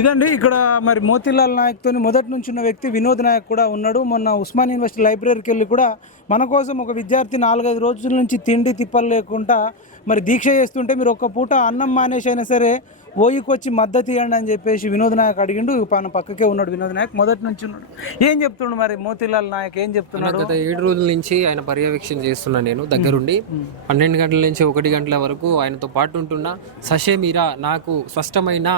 ఇదండి ఇక్కడ మరి మోతీలాల్ నాయక్తో మొదటి నుంచి ఉన్న వ్యక్తి వినోద్ నాయక్ కూడా ఉన్నాడు. మొన్న ఉస్మాన్ యూనివర్సిటీ లైబ్రరీకి వెళ్ళి కూడా మన కోసం ఒక విద్యార్థి నాలుగైదు రోజుల నుంచి తిండి తిప్పలు లేకుండా మరి దీక్ష చేస్తుంటే మీరు ఒక్క పూట అన్నం మానేసి అయినా సరే ఓయికి వచ్చి మద్దతు ఇవ్వండి అని చెప్పేసి వినోద్ నాయక్ అడిగిండు. మన పక్కకే ఉన్నాడు వినోద్ నాయక్. మొదటి నుంచి ఉన్నాడు. ఏం చెప్తుండు మరి మోతీలాల్ నాయక్? ఏం చెప్తున్నాడు? గత ఏడు రోజుల నుంచి ఆయన పర్యవేక్షణ చేస్తున్నా నేను దగ్గరుండి. పన్నెండు గంటల నుంచి ఒకటి గంటల వరకు ఆయనతో పాటు ఉంటున్నా. సషే మీరా నాకు స్పష్టమైన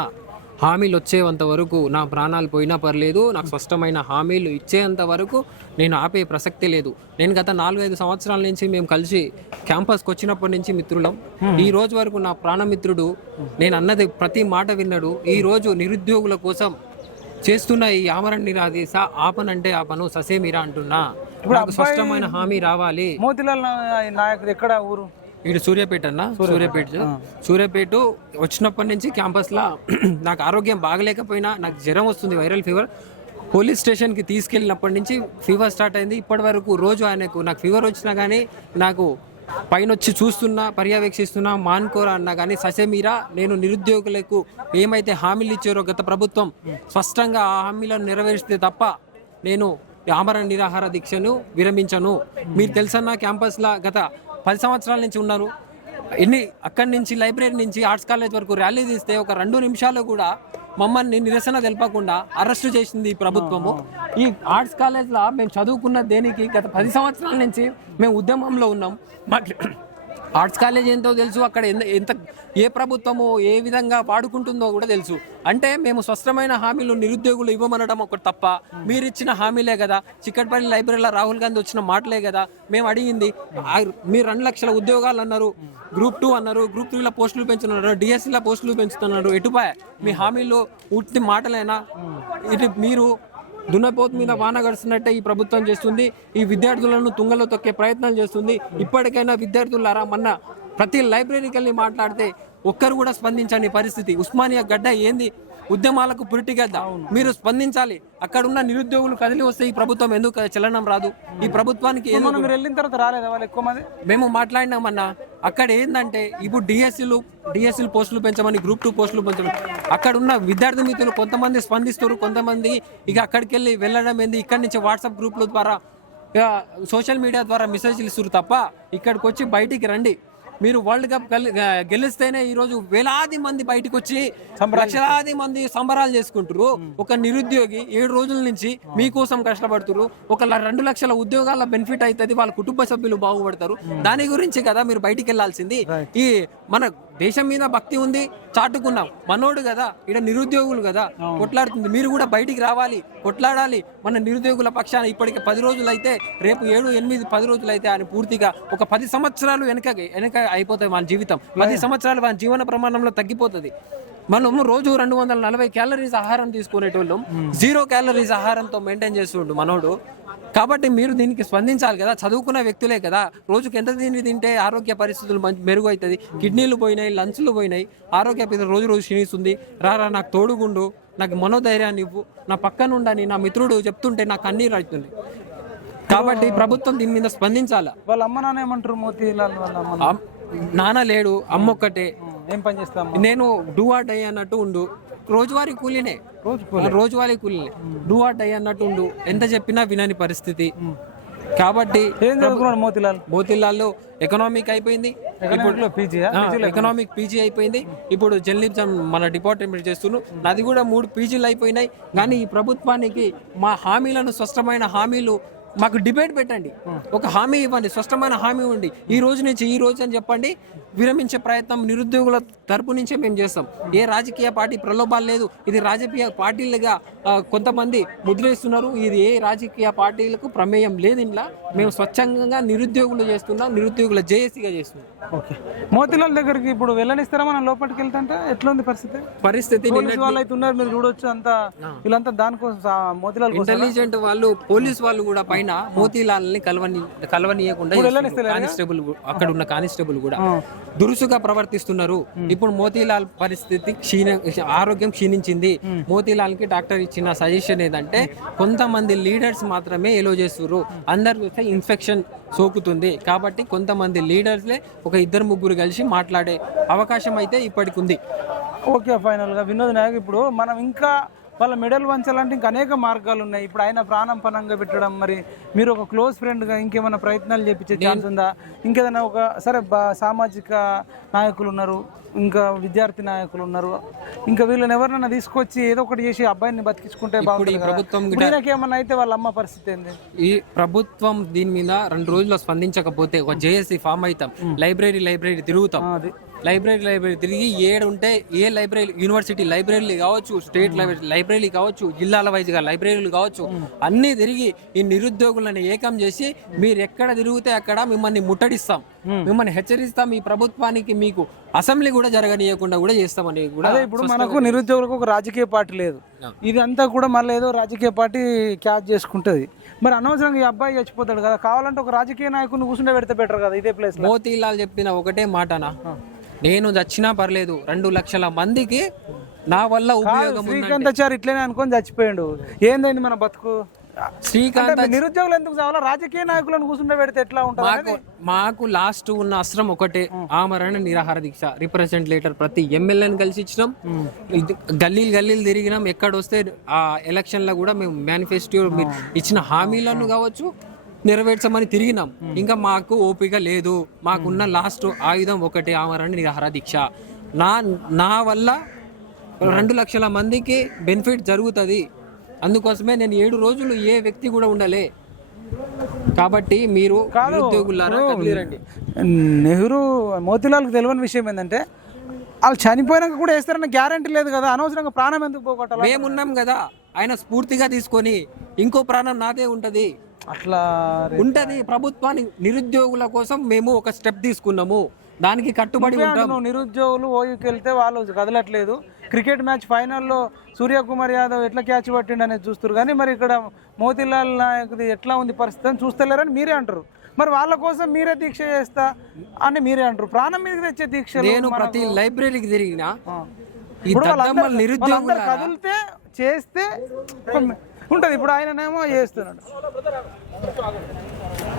హామీలు వచ్చేంత వరకు నా ప్రాణాలు పోయినా పర్లేదు నాకు స్పష్టమైన హామీలు ఇచ్చేంత వరకు నేను ఆపే ప్రసక్తి లేదు. నేను గత నాలుగైదు సంవత్సరాల నుంచి మేము కలిసి క్యాంపస్కి వచ్చినప్పటి నుంచి మిత్రులం. ఈ రోజు వరకు నా ప్రాణమిత్రుడు నేను అన్నది ప్రతి మాట విన్నాడు. ఈ రోజు నిరుద్యోగుల కోసం చేస్తున్న ఈ ఆమరణ నిరాదేశ ఆపనంటే ఆపను ససేమిరా అంటున్నా. నాకు స్పష్టమైన హామీ రావాలి. మోతీలాల్ నా- నాయక్ ఎక్కడ ఊరు? ఇటు సూర్యాపేట అన్న సూర్యాపేట. సూర్యాపేట. వచ్చినప్పటి నుంచి క్యాంపస్ లా నాకు ఆరోగ్యం బాగలేకపోయినా నాకు జ్వరం వస్తుంది వైరల్ ఫీవర్. పోలీస్ స్టేషన్కి తీసుకెళ్ళినప్పటి నుంచి ఫీవర్ స్టార్ట్ అయింది. ఇప్పటి వరకు రోజు ఆయనకు నాకు ఫీవర్ వచ్చినా కానీ నాకు పైన వచ్చి చూస్తున్నా పర్యవేక్షిస్తున్నా మాన్కోరా అన్నా కానీ ససేమీరా నేను నిరుద్యోగులకు ఏమైతే హామీలు ఇచ్చారో గత ప్రభుత్వం స్పష్టంగా ఆ హామీలను నెరవేరిస్తే తప్ప నేను ఆమరణ నిరాహార దీక్షను విరమించను. మీరు తెలుసన్నా క్యాంపస్లో గత పది సంవత్సరాల నుంచి ఉన్నారు. ఎన్ని అక్కడి నుంచి లైబ్రరీ నుంచి ఆర్ట్స్ కాలేజ్ వరకు ర్యాలీ తీస్తే ఒక రెండు నిమిషాలు కూడా మమ్మల్ని నిరసన తెలపకుండా అరెస్టు చేసింది ఈ ప్రభుత్వము. ఈ ఆర్ట్స్ కాలేజ్లో మేము చదువుకున్న దేనికి గత పది సంవత్సరాల నుంచి మేము ఉద్యమంలో ఉన్నాం. మాకు ఆర్ట్స్ కాలేజ్ ఏంటో తెలుసు అక్కడ ఎంత ఎంత ఏ ప్రభుత్వము ఏ విధంగా వాడుకుంటుందో కూడా తెలుసు. అంటే మేము స్పష్టమైన హామీలు నిరుద్యోగులు ఇవ్వమనడం ఒకటి తప్ప మీరు ఇచ్చిన హామీలే కదా. చిక్కటపల్లి లైబ్రరీలో రాహుల్ గాంధీ వచ్చిన మాటలే కదా. మేము అడిగింది మీరు రెండు లక్షల ఉద్యోగాలు అన్నారు గ్రూప్ టూ అన్నారు గ్రూప్ త్రీలో పోస్టులు పెంచుతున్నారు డిఎస్సీలో పోస్టులు పెంచుతున్నారు ఎటుపాయ? మీ హామీలు ఉట్టి మాటలేనా? ఇటు మీరు దున్నపోతు మీద వాన గడుస్తున్నట్టే ఈ ప్రభుత్వం చేస్తుంది. ఈ విద్యార్థులను తుంగలో తొక్కే ప్రయత్నాలు చేస్తుంది. ఇప్పటికైనా విద్యార్థులారా మొన్న ప్రతి లైబ్రరీకి వెళ్ళి మాట్లాడితే ఒక్కరు కూడా స్పందించని పరిస్థితి. ఉస్మానియా గడ్డ ఏంది? ఉద్యమాలకు పురిటిగద్ద మీరు స్పందించాలి. అక్కడ ఉన్న నిరుద్యోగులు కదిలి వస్తే ఈ ప్రభుత్వం ఎందుకు చలనం రాదు? ఈ ప్రభుత్వానికి వెళ్ళిన తర్వాత రాలేదా వాళ్ళు ఎక్కువ మంది? మేము మాట్లాడినామన్నా అక్కడ ఏంటంటే ఇప్పుడు డిఎస్సీలు డిఎస్సీలు పోస్టులు పెంచమని గ్రూప్ టూ పోస్టులు పెంచమని అక్కడ ఉన్న విద్యార్థి మిత్రులు కొంతమంది స్పందిస్తారు కొంతమంది ఇక అక్కడికి వెళ్ళి వెళ్ళడం ఏంది? ఇక్కడి నుంచి వాట్సాప్ గ్రూపుల ద్వారా సోషల్ మీడియా ద్వారా మెసేజ్లు ఇస్తారు తప్ప ఇక్కడికి వచ్చి బయటికి రండి. మీరు వరల్డ్ కప్ గెలి- గెలిస్తేనే ఈ రోజు వేలాది మంది బయటకు వచ్చి లక్షలాది మంది సంబరాలు చేసుకుంటారు ఒక నిరుద్యోగి ఏడు రోజుల నుంచి మీకోసం కష్టపడుతున్నారు ఒక రెండు లక్షల ఉద్యోగాల బెనిఫిట్ అవుతుంది వాళ్ళ కుటుంబ సభ్యులు బాగుపడతారు. దాని గురించి కదా మీరు బయటికి వెళ్ళాల్సింది ఈ మన దేశం మీద భక్తి ఉంది చాటుకున్నాం. మనోడు కదా ఇక్కడ నిరుద్యోగులు కదా కొట్లాడుతుంది. మీరు కూడా బయటికి రావాలి కొట్లాడాలి. మన నిరుద్యోగుల పక్షాన ఇప్పటికి పది రోజులు అయితే రేపు ఏడు ఎనిమిది పది రోజులు అయితే ఆయన పూర్తిగా ఒక పది సంవత్సరాలు వెనక వెనక అయిపోతాయి మన జీవితం. పది సంవత్సరాలు మన జీవన ప్రమాణంలో తగ్గిపోతుంది. మనం రోజు రెండు వందల నలభై క్యాలరీస్ ఆహారం తీసుకునేటోళ్ళం. జీరో క్యాలరీస్ ఆహారంతో మెయింటైన్ చేస్తుండు మనోడు. కాబట్టి మీరు దీనికి స్పందించాలి కదా చదువుకున్న వ్యక్తులే కదా. రోజుకి ఎంత తిండి తింటే ఆరోగ్య పరిస్థితులు మంచి మెరుగు అవుతుంది కిడ్నీలు పోయినాయి లంచ్లు పోయినాయి. ఆరోగ్య పరిస్థితి రోజు రోజు క్షీణిస్తుంది. రారా నాకు తోడుగుండు నాకు మనోధైర్యాన్ని ఇవ్వు. నా పక్కన ఉండని నా మిత్రుడు చెప్తుంటే నాకు కన్నీరు అవుతుంది కాబట్టి ప్రభుత్వం దీని మీద స్పందించాల? వాళ్ళ అమ్మ నాన్న ఏమంటారు మోతీలాల్ వాళ్ళ అమ్మ? నాన్న? అమ్- నాన్న లేడు అమ్మ ఒక్కటే. ఏం పని చేస్తాం నేను డూ ఆర్ డై అన్నట్టు ఉండు. రోజువారీ కూలీనే. రోజు రోజువారీ కూలీనే. డూ ఆర్ డై అన్నట్టు ఉండు. ఎంత చెప్పినా వినని పరిస్థితి. కాబట్టి మోతీలాల్? మోతిలాల్లో ఎకనామిక్ అయిపోయింది. ఎకనామిక్. పీజీ అయిపోయింది. ఇప్పుడు జర్నలిజం మన డిపార్ట్మెంట్ చేస్తున్నాం నాది కూడా మూడు పీజీలు అయిపోయినాయి. కానీ ఈ ప్రభుత్వానికి మా హామీలను స్పష్టమైన హామీలు మాకు డిబేట్ పెట్టండి. ఒక హామీ ఇవ్వండి స్పష్టమైన హామీ ఇవ్వండి ఈ రోజు నుంచి ఈ రోజు అని చెప్పండి విరమించే ప్రయత్నం నిరుద్యోగుల తరపు నుంచే మేము చేస్తాం. ఏ రాజకీయ పార్టీ ప్రలోభాలు లేదు. ఇది రాజకీయ పార్టీలుగా కొంతమంది ముద్రేస్తున్నారు. ఇది ఏ రాజకీయ పార్టీలకు ప్రమేయం లేదు ఇంట్లో. మేము స్వచ్ఛందంగా నిరుద్యోగులు చేస్తున్నాం నిరుద్యోగుల జేఏసీగా చేస్తున్నాం. ఓకే. మోతీలాల్ దగ్గరికి ఇప్పుడు వెళ్ళనిస్తారా మనం లోపలికి వెళ్తుంటే? ఎట్లా ఉంది పరిస్థితి? పరిస్థితి పోలీసు వాళ్ళు అయితే ఉన్నారు మీరు చూడొచ్చు అంతా. వీళ్ళంతా దానికోసం మోతీలాల్ ఇంటెలిజెంట్ వాళ్ళు పోలీస్ వాళ్ళు కూడా పైన మోతీలాల్ని కలవని కలవనీయకుండా. కానిస్టేబుల్ అక్కడ ఉన్న కానిస్టేబుల్ కూడా దురుసుగా ప్రవర్తిస్తున్నారు. ఇప్పుడు మోతీలాల్ పరిస్థితి క్షీణ ఆరోగ్యం క్షీణించింది. మోతీలాల్కి డాక్టర్ ఇచ్చిన సజెషన్ ఏదంటే కొంతమంది లీడర్స్ మాత్రమే ఎలో చేస్తున్నారు అందరు చూస్తే ఇన్ఫెక్షన్ సోకుతుంది. కాబట్టి కొంతమంది లీడర్స్లే ఒక ఇద్దరు ముగ్గురు కలిసి మాట్లాడే అవకాశం అయితే ఇప్పటికి ఉంది ఓకే ఫైనల్గా వినోద్ నాయక్ ఇప్పుడు మనం ఇంకా వాళ్ళ మెడల్ వంచాలంటే ఇంకా అనేక మార్గాలు ఉన్నాయి. ఇప్పుడు ఆయన ప్రాణం పనంగా పెట్టడం మరి మీరు ఒక క్లోజ్ ఫ్రెండ్గా ఇంకేమైనా ప్రయత్నాలు చేపించే ఛాన్స్ ఉందా? ఇంకేదైనా ఒక సరే సామాజిక నాయకులు ఉన్నారు ఇంకా విద్యార్థి నాయకులు ఉన్నారు. ఇంకా వీళ్ళని ఎవరినైనా తీసుకొచ్చి ఏదో ఒకటి చేసి అబ్బాయిని బతికించుకుంటే బాగుంటుంది. ప్రభుత్వం ఏమన్నా అయితే వాళ్ళ అమ్మ పరిస్థితి ఏంది? ఈ ప్రభుత్వం దీని మీద రెండు రోజుల్లో స్పందించకపోతే ఒక జేఏసీ ఫామ్ అవుతాం. లైబ్రరీ లైబ్రరీ తిరుగుతాం. లైబ్రరీ లైబ్రరీ తిరిగి ఏడు ఉంటే ఏ లైబ్రరీ యూనివర్సిటీ లైబ్రరీలు కావచ్చు స్టేట్ లైబ్రరీ లైబ్రరీలు కావచ్చు జిల్లాల వైజ్గా లైబ్రరీలు కావచ్చు అన్నీ తిరిగి ఈ నిరుద్యోగులను ఏకం చేసి మీరు ఎక్కడ తిరిగితే అక్కడ మిమ్మల్ని ముట్టడిస్తాం. మిమ్మల్ని హెచ్చరిస్తాం. ఈ ప్రభుత్వానికి మీకు అసెంబ్లీ కూడా జరగనీయకుండా కూడా చేస్తామని కూడా అదే ఇప్పుడు మనకు నిరుద్యోగులకు ఒక రాజకీయ పార్టీ లేదు. ఇదంతా కూడా మళ్ళీ ఏదో రాజకీయ పార్టీ క్యాచ్ చేసుకుంటది. మరి అనవసరంగా ఈ అబ్బాయి చచ్చిపోతాడు కదా. కావాలంటే ఒక రాజకీయ నాయకుని కూర్చుంటే పెడితే బెటర్ కదా ఇదే ప్లేస్ మోతీలాల్ చెప్పిన ఒకటే మాటనా? నేను చచ్చినా పర్లేదు రెండు లక్షల మందికి నా వల్ల ఉపయోగం. శ్రీకాంతాచారి ఇట్లనే అనుకొని చచ్చిపోయాడు. ఏందండి మన బతుకు? శ్రీకాంత్ నిరుద్యోగులు ఎందుకు చావాలా? రాజకీయ నాయకులను కూర్చుంటే పెడితే ఎట్లా ఉంటుంది మాకు లాస్ట్ ఉన్న అస్త్రం ఒకటే ఆమరణ నిరాహార దీక్ష. రిప్రజెంటేటర్ ప్రతి ఎమ్మెల్యేని కలిసి ఇచ్చినాం గల్లీలు గల్లీలు తిరిగినాం. ఎక్కడ వస్తే ఆ ఎలక్షన్లో కూడా మేము మేనిఫెస్టో ఇచ్చిన హామీలను కావచ్చు నెరవేర్చమని తిరిగినాం. ఇంకా మాకు ఓపిక లేదు. మాకున్న లాస్ట్ ఆయుధం ఒకటే ఆమరణ నిరాహార దీక్ష. నా నా వల్ల రెండు లక్షల మందికి బెనిఫిట్ జరుగుతుంది. అందుకోసమే నేను ఏడు రోజులు ఏ వ్యక్తి కూడా ఉండలే. కాబట్టి మీరు నెహ్రూ మోతిలాల్కి తెలియని విషయం ఏంటంటే వాళ్ళు చనిపోయినాక కూడా వేస్తారన్న గ్యారంటీ లేదు కదా. అనవసరంగా ప్రాణం ఎందుకు పోగొట్టాలి మేమున్నాం కదా. ఆయన స్ఫూర్తిగా తీసుకొని ఇంకో ప్రాణం నాదే ఉంటది. అట్లా ఉంటది. ప్రభుత్వానికి నిరుద్యోగుల కోసం మేము ఒక స్టెప్ తీసుకున్నాము. దానికి కట్టుబడి నిరుద్యోగులు ఓయూకి వెళ్తే వాళ్ళు కదలట్లేదు. క్రికెట్ మ్యాచ్ ఫైనల్లో సూర్యకుమార్ యాదవ్ ఎట్లా క్యాచ్ పట్టిండు అనేది చూస్తారు కానీ మరి ఇక్కడ మోతిలాల్ నాయక్ది ఎట్లా ఉంది పరిస్థితి అని చూస్తలేరని మీరే అంటారు మరి వాళ్ళ కోసం మీరే దీక్ష చేస్తా అని మీరే అంటారు ప్రాణం మీదకి తెచ్చే దీక్షలు నేను ప్రతి లైబ్రరీకి తిరిగిన నిరుద్యోగుల కదిలితే చేస్తే ఉంటది. ఇప్పుడు ఆయననేమో చేస్తున్నాడు.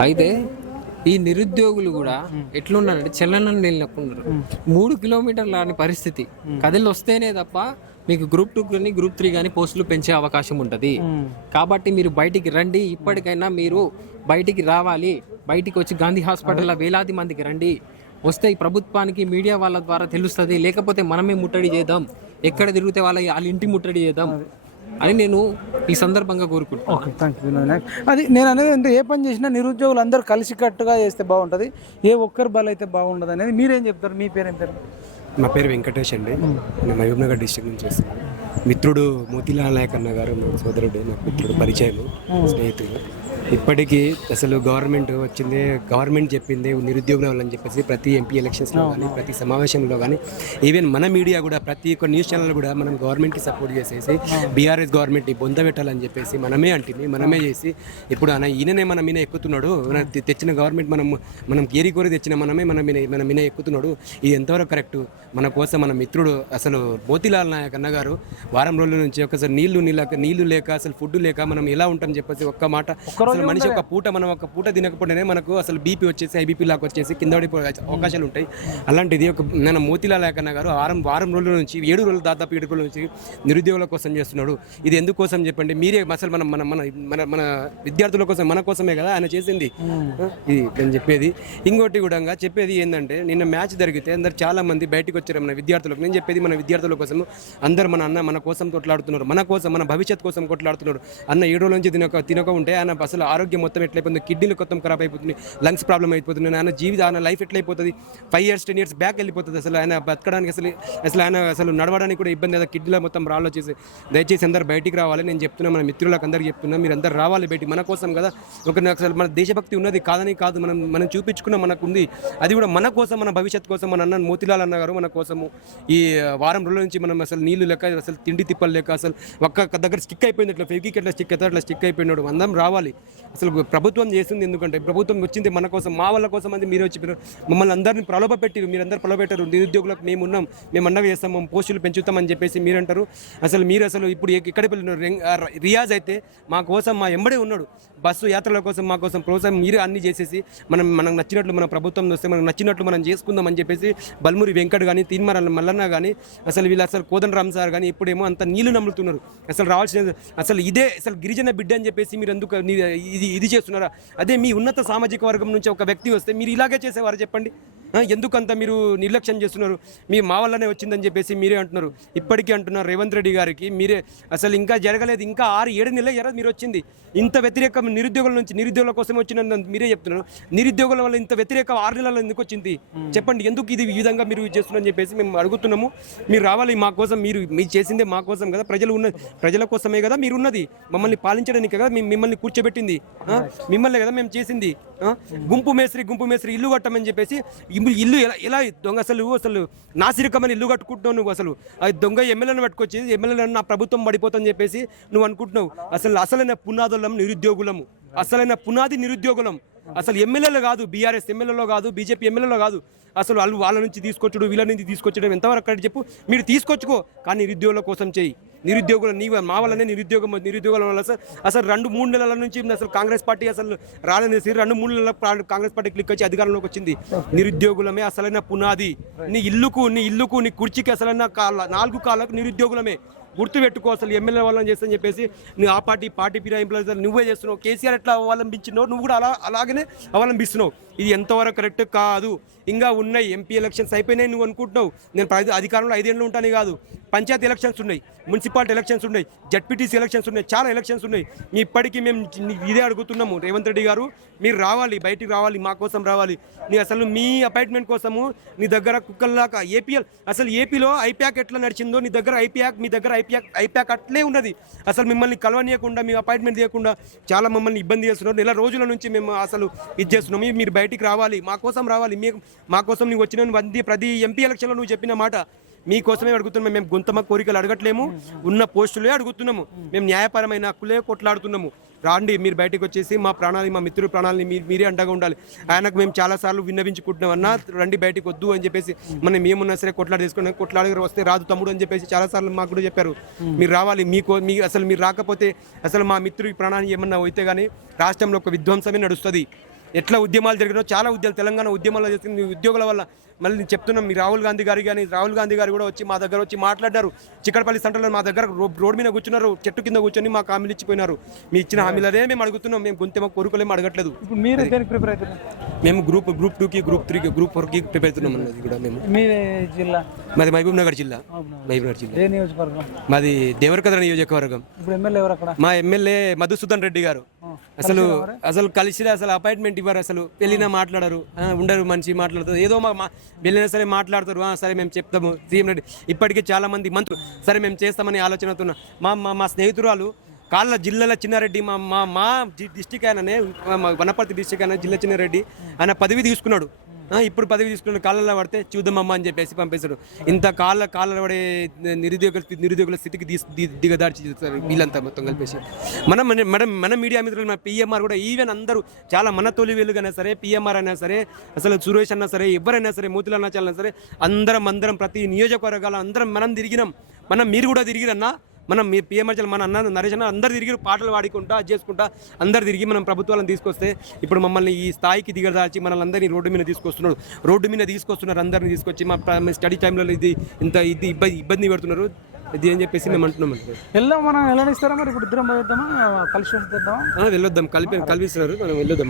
అయితే ఈ నిరుద్యోగులు కూడా ఎట్లున్నారంటే చెల్లనని వెళ్ళకున్నారు మూడు కిలోమీటర్ల పరిస్థితి. కదిలి వస్తేనే తప్ప మీకు గ్రూప్ టూ కానీ గ్రూప్ త్రీ కానీ పోస్టులు పెంచే అవకాశం ఉంటుంది. కాబట్టి మీరు బయటికి రండి. ఇప్పటికైనా మీరు బయటికి రావాలి. బయటికి వచ్చి గాంధీ హాస్పిటల్లో వేలాది మందికి రండి. వస్తే ఈ ప్రభుత్వానికి మీడియా వాళ్ళ ద్వారా తెలుస్తుంది. లేకపోతే మనమే ముట్టడి చేద్దాం. ఎక్కడ తిరిగితే వాళ్ళ వాళ్ళ ఇంటి ముట్టడి చేద్దాం. అని నేను ఈ సందర్భంగా కోరుకుంటున్నాను. ఓకే థ్యాంక్ యూ అది నేను అనేది అంటే ఏ పని చేసినా నిరుద్యోగులు అందరూ కలిసికట్టుగా చేస్తే బాగుంటుంది. ఏ ఒక్కరు బల అయితే బాగుండదు అనేది మీరేం చెప్తారు? మీ పేరు ఏం పేరు? నా పేరు వెంకటేష్ అండి. నేను మహబూబ్ నగర్ డిస్ట్రిక్ట్ నుంచి వస్తున్నాను. మిత్రుడు మోతీలాల్ నాయక్ అన్న గారు నా సోదరుడు నాకు మిత్రుడు పరిచయం స్నేహితుడు ఇప్పటికీ అసలు గవర్నమెంట్ వచ్చింది గవర్నమెంట్ చెప్పింది నిరుద్యోగులు అని చెప్పేసి ప్రతి ఎంపీ ఎలక్షన్స్లో కానీ ప్రతి సమావేశంలో కానీ ఈవెన్ మన మీడియా కూడా ప్రతి ఒక్క న్యూస్ ఛానల్ కూడా మనం గవర్నమెంట్కి సపోర్ట్ చేసేసి బీఆర్ఎస్ గవర్నమెంట్ని బొంద పెట్టాలని చెప్పేసి మనమే అంటుంది మనమే చేసి ఇప్పుడు అన్న ఈయననే మన మీద ఎక్కుతున్నాడు తెచ్చిన గవర్నమెంట్ మనం మనం కేరి కోరి తెచ్చిన మనమే మన మీద మన మీద ఎక్కుతున్నాడు. ఇది ఎంతవరకు కరెక్ట్? మన కోసం మన మిత్రుడు అసలు మోతిలాల్ నాయక్ అన్న గారు వారం రోజుల నుంచి ఒకసారి నీళ్ళు నీళ్ళక నీళ్ళు లేక అసలు ఫుడ్ లేక మనం ఎలా ఉంటాం చెప్పేసి ఒక్క మాట అసలు మనిషి ఒక పూట మనం ఒక పూట తినకపోతేనే మనకు అసలు బీపీ వచ్చేసి ఐబీపీ లాగా వచ్చేసి కింద పడిపోయే అవకాశాలు ఉంటాయి. అలాంటిది ఒక మన మోతిలాల్ నాయక్ అన్న గారు వారం వారం రోజుల నుంచి ఏడు రోజులు దాదాపు ఏడు రోజుల నుంచి నిరుద్యోగుల కోసం చేస్తున్నాడు. ఇది ఎందుకోసం చెప్పండి? మీరే అసలు మనం మన మన మన మన విద్యార్థుల కోసం మన కోసమే కదా ఆయన చేసింది. ఇది నేను చెప్పేది. ఇంకోటి కూడా చెప్పేది ఏంటంటే నిన్న మ్యాచ్ జరిగితే అందరు చాలా మంది బయటకు వచ్చారు మన విద్యార్థులకు. నేను చెప్పేది మన విద్యార్థుల కోసం అందరు మన అన్న మన కోసం కొట్లాడుతున్నారు. మన కోసం మన భవిష్యత్ కోసం కొట్లాడుతున్నారు. అన్న ఏడు రోజుల నుంచి తినక తినక ఉంటే ఆయన అసలు ఆరోగ్యం మొత్తం ఎట్లయిపోతుంది కిడ్నీలు మొత్తం ఖరాబ్ అయిపోతుంది లంగ్స్ ప్రాబ్లం అయిపోతుంది ఆయన జీవిత ఆయన life ఎట్లయిపోతుంది five years ten years back వెళ్ళిపోతుంది. అసలు ఆయన బతకడానికి అసలు అసలు ఆయన అసలు నడవడానికి కూడా ఇబ్బంది కదా కిడ్నీలో మొత్తం రాళ్ళు వచ్చేసి దయచేసి అందరు బయటికి రావాలి. నేను చెప్తున్నా మన మిత్రులకు అందరికీ చెప్తున్నా మీరు అందరు రావాలి బయటికి. మన కోసం కదా ఒక అసలు మన దేశభక్తి ఉన్నది కాదని కాదు మనం మనం చూపించుకున్న మనకు ఉంది అది కూడా మన కోసం మన భవిష్యత్ కోసం మన అన్న మోతిలాల్ అన్న గారు మన కోసము. ఈ వారం రోజుల నుంచి మనం అసలు నీళ్ళు లెక్క అసలు తిండి తిప్పలు లేక అసలు ఒక్క దగ్గర స్టిక్ అయిపోయింది ఇట్లా ఫెవికి అట్లా స్టిక్ అయితే అట్లా స్టిక్ అయిపోయినాడు. అందరం రావాలి. అసలు ప్రభుత్వం చేస్తుంది ఎందుకంటే ప్రభుత్వం వచ్చింది మన కోసం మా వాళ్ళ కోసం అని మీరు వచ్చి మమ్మల్ని అందరిని ప్రలోభ పెట్టారు మీరు అందరు ప్రలోభ పెట్టారు నిరుద్యోగులకు మేము ఉన్నాం మేము అన్నవి చేస్తాం మేము పోస్టులు పెంచుతామని చెప్పేసి మీరు అంటారు అసలు మీరు అసలు ఇప్పుడు ఎక్- ఎక్కడికి వెళ్ళినారు? రియాజ్ అయితే మా కోసం మా ఎంబడే ఉన్నాడు. బస్సు యాత్రల కోసం మా కోసం ప్రోత్సాహం మీరు అన్ని చేసేసి మనం మనకు నచ్చినట్లు మన ప్రభుత్వం వస్తే మనకు నచ్చినట్లు మనం చేసుకుందాం అని చెప్పేసి బల్మూరి వెంకట్ కానీ తీన్మర మల్లన్న కానీ అసలు వీళ్ళు అసలు కోదండ రామ్ సార్ కానీ ఇప్పుడేమో అంత నీళ్ళు నమ్ముతున్నారు. అసలు రావాల్సిన అసలు ఇదే అసలు గిరిజన బిడ్డ అని చెప్పేసి మీరు ఎందుకు ఇది ఇది చేస్తున్నారా? అదే మీ ఉన్నత సామాజిక వర్గం నుంచి ఒక వ్యక్తి వస్తే మీరు ఇలాగే చేసేవారు చెప్పండి? ఎందుకంత మీరు నిర్లక్ష్యం చేస్తున్నారు? మీ మా వల్లనే వచ్చిందని చెప్పేసి మీరే అంటున్నారు. ఇప్పటికీ అంటున్నారు రేవంత్ రెడ్డి గారికి మీరే అసలు ఇంకా జరగలేదు ఇంకా ఆరు ఏడు నెలలు ఎర మీరు వచ్చింది. ఇంత వ్యతిరేకం నిరుద్యోగుల నుంచి నిరుద్యోగుల కోసం వచ్చిన మీరే చెప్తున్నారు. నిరుద్యోగుల వల్ల ఇంత వ్యతిరేకం ఆరు నెలలు ఎందుకు వచ్చింది? చెప్పండి ఎందుకు ఇది ఈ విధంగా మీరు చేస్తున్నారని చెప్పేసి మేము అడుగుతున్నాము. మీరు రావాలి మా కోసం మీరు మీరు చేసిందే మా కోసం కదా ప్రజలు ఉన్న ప్రజల కోసమే కదా మీరు ఉన్నది. మమ్మల్ని పాలించడానికి కదా మేము మిమ్మల్ని కూర్చోబెట్టింది? మిమ్మల్ని కదా మేము చేసింది? గుంపు మేస్త్రి గుంపు మేస్త్రి ఇల్లు కట్టమని చెప్పేసి ఇల్లు ఎలా ఎలా దొంగ అసలు అసలు నాసిరకమని ఇల్లు కట్టుకుంటున్నావు నువ్వు అసలు? అది దొంగ ఎమ్మెల్యేని పట్టుకొచ్చి ఎమ్మెల్యేలను నా ప్రభుత్వం పడిపోతుందని చెప్పేసి నువ్వు అనుకుంటున్నావు. అసలు అసలైన పునాదులం నిరుద్యోగులము. అసలైన పునాది నిరుద్యోగులం. అసలు ఎమ్మెల్యేలు కాదు బీఆర్ఎస్ ఎమ్మెల్యేలో కాదు బీజేపీ ఎమ్మెల్యేలో కాదు. అసలు వాళ్ళు వాళ్ళ నుంచి తీసుకొచ్చుడు వీళ్ళ నుంచి తీసుకొచ్చడం ఎంతవరకు అక్కడ చెప్పు. మీరు తీసుకొచ్చుకో కానీ నిరుద్యోగుల కోసం చేయి. నిరుద్యోగులు నీ మా వల్లనే నిరుద్యోగం నిరుద్యోగుల వల్ల అసలు అసలు రెండు మూడు నెలల నుంచి అసలు కాంగ్రెస్ పార్టీ అసలు రాలేనేసి రెండు మూడు నెలల కాంగ్రెస్ పార్టీ క్లిక్ వచ్చి అధికారంలోకి వచ్చింది. నిరుద్యోగులమే అసలైన పునాది. నీ ఇల్లుకు నీ ఇల్లుకు నీ కుర్చీకి అసలైన కాళ్ళ నాలుగు కాళ్ళకు నిరుద్యోగులమే. గుర్తుపెట్టుకో అసలు ఎమ్మెల్యే వాళ్ళని చేస్తని చెప్పేసి నువ్వు ఆ పార్టీ పార్టీ ఫిరాయింపులు నువ్వే చేస్తున్నావు. కేసీఆర్ ఎట్లా అవలంబించినావు నువ్వు కూడా అలా అలాగనే అవలంబిస్తున్నావు. ఇది ఎంతవరకు కరెక్ట్ కాదు. ఇంకా ఉన్నాయి. ఎంపీ ఎలక్షన్స్ అయిపోయినాయి నువ్వు అనుకుంటున్నావు. నేను ప్రతి అధికారంలో ఐదేళ్ళు ఉంటానే కాదు. పంచాయతీ ఎలక్షన్స్ ఉన్నాయి మున్సిపాలిటీ ఎలక్షన్స్ ఉన్నాయి జడ్పీటీసీ ఎలక్షన్స్ ఉన్నాయి చాలా ఎలక్షన్స్ ఉన్నాయి. మీ ఇప్పటికీ మేము ఇదే అడుగుతున్నాము రేవంత్ రెడ్డి గారు మీరు రావాలి బయటికి రావాలి మా కోసం రావాలి. నీ అసలు మీ అపాయింట్మెంట్ కోసము నీ దగ్గర కుక్కల్లాగా ఏపీఎల్ అసలు ఏపీలో ఐప్యాక్ ఎట్లా నడిచిందో నీ దగ్గర ఐప్యాక్ మీ దగ్గర ఐప్యాక్ ఐప్యాక్ అట్లే ఉన్నది. అసలు మిమ్మల్ని కలవనీయకుండా మీ అపాయింట్మెంట్ తీయకుండా చాలా మమ్మల్ని ఇబ్బంది చేస్తున్నారు. నెల రోజుల నుంచి మేము అసలు ఇది చేస్తున్నాం మీరు బయటికి రావాలి మా కోసం రావాలి మీకు మా కోసం నువ్వు వచ్చిన వంది ప్రతి ఎంపీ ఎలక్షన్లో నువ్వు చెప్పిన మాట. మీకోసమే అడుగుతున్నాం. మేము గొంతమ కోరికలు అడగట్లేము. ఉన్న పోస్టులే అడుగుతున్నాము. మేము న్యాయపరమైన హక్కులే కొట్లాడుతున్నాము. రాండి మీరు బయటకు వచ్చేసి మా ప్రాణాలని మా మిత్రుల ప్రాణాలని మీరే అండగా ఉండాలి. ఆయనకు మేము చాలాసార్లు విన్నవించుకుంటున్నాం. అన్నా రండి బయటకు వద్దు అని చెప్పేసి మనం ఏమున్నా సరే కొట్లాడ తీసుకున్నాం కొట్లాడ వస్తే రాదు తమ్ముడు అని చెప్పేసి చాలాసార్లు మాకు కూడా చెప్పారు. మీరు రావాలి. మీకు మీ అసలు మీరు రాకపోతే అసలు మా మిత్రుడి ప్రాణాన్ని ఏమన్నా అయితే కానీ రాష్ట్రంలో ఒక విధ్వంసమే నడుస్తుంది. ఎట్లా ఉద్యమాలు జరిగినో చాలా ఉద్యమాలు తెలంగాణ ఉద్యమాలు జరిగింది ఉద్యోగుల వల్ల మళ్ళీ నేను చెప్తున్నాం మీ రాహుల్ గాంధీ గారు కానీ రాహుల్ గాంధీ గారు కూడా వచ్చి మా దగ్గర వచ్చి మాట్లాడారు. చిక్కడపల్లి సెంటర్లో మా దగ్గర రోడ్ మీద కూర్చున్నారు చెట్టు కింద కూర్చొని మాకు హామీలు ఇచ్చిపోయినారు. మీ ఇచ్చిన హామీలనే మేము అడుగుతున్నాం మేము గొంతెమ కోరుకోలేము అడగట్లేదు. ఇప్పుడు మీరు దేనికి ప్రిపేర్ అవుతున్నారు? మేము గ్రూప్ గ్రూప్ టూకి గ్రూప్ త్రీకి గ్రూప్ ఫోర్కి ప్రిపేర్ అవుతున్నాం అన్నది కూడా మేము. మీ జిల్లా? మాది మహబూబ్ నగర్ జిల్లా. మహబూబ్ నగర్ జిల్లా. ఏ నియోజకవర్గం? మాది దేవరకద్ర నియోజకవర్గం. ఇప్పుడు ఎమ్మెల్యే ఎవరు అక్కడ? మా ఎమ్మెల్యే మధుసూదన్ రెడ్డి గారు. అసలు అసలు కలిసి అసలు అపాయింట్మెంట్ ఇవ్వరు అసలు. వెళ్ళినా మాట్లాడరు. ఉండరు మనిషి మాట్లాడతారు. ఏదో మా వెళ్ళినా సరే మాట్లాడతారు. సరే మేము చెప్తాము. సీఎం రెడ్డి ఇప్పటికీ చాలా మంది మంత్రులు సరే మేము చేస్తామని ఆలోచనతో మా మా స్నేహితురాలు కాళ్ళ జిల్లాల చిన్నారెడ్డి మా మా మా డిస్టిక్ ఆయననే మా వనపర్తి డిస్టిక్ ఆయన జిల్లా చిన్నారెడ్డి. ఆయన పదవి తీసుకున్నాడు. ఇప్పుడు పదవి తీసుకున్న కాళ్ళలో పడితే చూద్దామమ్మ అని చెప్పేసి పంపేశాడు. ఇంత కాళ్ళ కాళ్ళ పడే నిరుద్యోగ నిరుద్యోగుల స్థితికి దిగదార్చి చేస్తారు వీళ్ళంతా మొత్తం కలిపేసి. మనం మన- మనం మన మీడియా మిత్రులు మన పిఎంఆర్ కూడా ఈవెన్ అందరూ చాలా మన తొలి వెలుగైనా సరే పిఎంఆర్ అయినా సరే అసలు సురేష్ అన్నా సరే ఎవరైనా సరే మోతిలాల్ అన్నా సరే అందరం అందరం ప్రతి నియోజకవర్గాల అందరం మనం తిరిగినాం. మనం మీరు కూడా తిరిగిరన్నా మనం మీ పిఎంఆర్ మన అన్న నరేష్ అన్న అందరు తిరిగి పాటలు పాడుకుంటా చేసుకుంటా అందరు తిరిగి మనం ప్రభుత్వాలను తీసుకొస్తే ఇప్పుడు మమ్మల్ని ఈ స్థాయికి దిగదాల్చి మనల్ని అందరినీ రోడ్డు మీద తీసుకొస్తున్నాడు. రోడ్డు మీద తీసుకొస్తున్నారు అందరిని తీసుకొచ్చి మా స్టడీ టైంలో ఇది ఇంత ఇది ఇబ్బంది ఇబ్బంది పెడుతున్నారు. ఇది అని చెప్పేసి మేము అంటున్నాం. వెళ్దాం మనం ఎలా ఇస్తారా మరి? ఇప్పుడు ఇద్దరం పోయిద్దామా? కలిసి వెళ్ళొద్దాం కలిపి కలిపిస్తున్నారు మనం వెళ్ళొద్దాం.